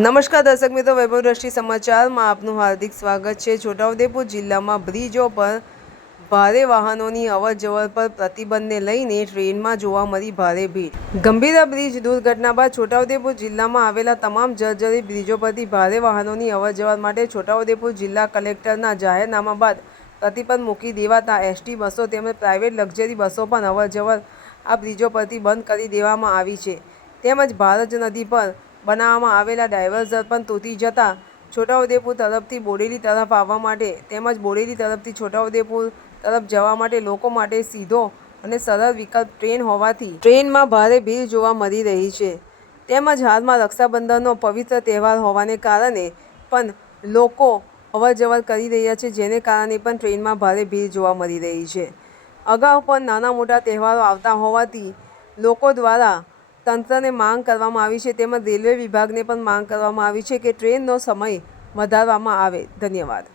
નમસ્કાર દર્શક મિત્રો, વૈભવ દ્રષ્ટિ સમાચારમાં આપનું હાર્દિક સ્વાગત છે। છોટાઉદેપુર જિલ્લામાં બ્રિજો પર ભારે વાહનોની અવરજવર પર પ્રતિબંધને લઈને ટ્રેનમાં જોવા મળી ભારે ભીડ। ગંભીરા બ્રિજ દુર્ઘટના બાદ છોટાઉદેપુર જિલ્લામાં આવેલા તમામ જર્જરિત બ્રિજો પરથી ભારે વાહનોની અવરજવર માટે છોટાઉદેપુર જિલ્લા કલેક્ટરના જાહેરનામા બાદ પ્રતિબંધ મૂકી દેવાતા એસટી બસો તેમજ પ્રાઇવેટ લક્ઝરી બસો પણ અવરજવર આ બ્રિજો પરથી બંધ કરી દેવામાં આવી છે। તેમજ ભારજ નદી પર બનાવવામાં આવેલા ડાયવર્ઝન પણ તૂટી જતા છોટાઉદેપુર તરફથી બોડેલી તરફ આવવા માટે તેમજ બોડેલી તરફથી છોટાઉદેપુર તરફ જવા માટે લોકો માટે સીધો અને સરળ વિકલ્પ ટ્રેન હોવાથી ટ્રેનમાં ભારે ભીડ જોવા મળી રહી છે। તેમજ હાલમાં રક્ષાબંધનનો પવિત્ર તહેવાર હોવાને કારણે પણ લોકો અવરજવર કરી રહ્યા છે, જેને કારણે પણ ટ્રેનમાં ભારે ભીડ જોવા મળી રહી છે। અગાઉ પણ નાના મોટા તહેવારો આવતા હોવાથી લોકો દ્વારા તંત્રને માંગ કરવામાં આવી છે તેમજ રેલવે વિભાગને પણ માંગ કરવામાં આવી છે કે ટ્રેનનો સમય વધારવામાં આવે। ધન્યવાદ।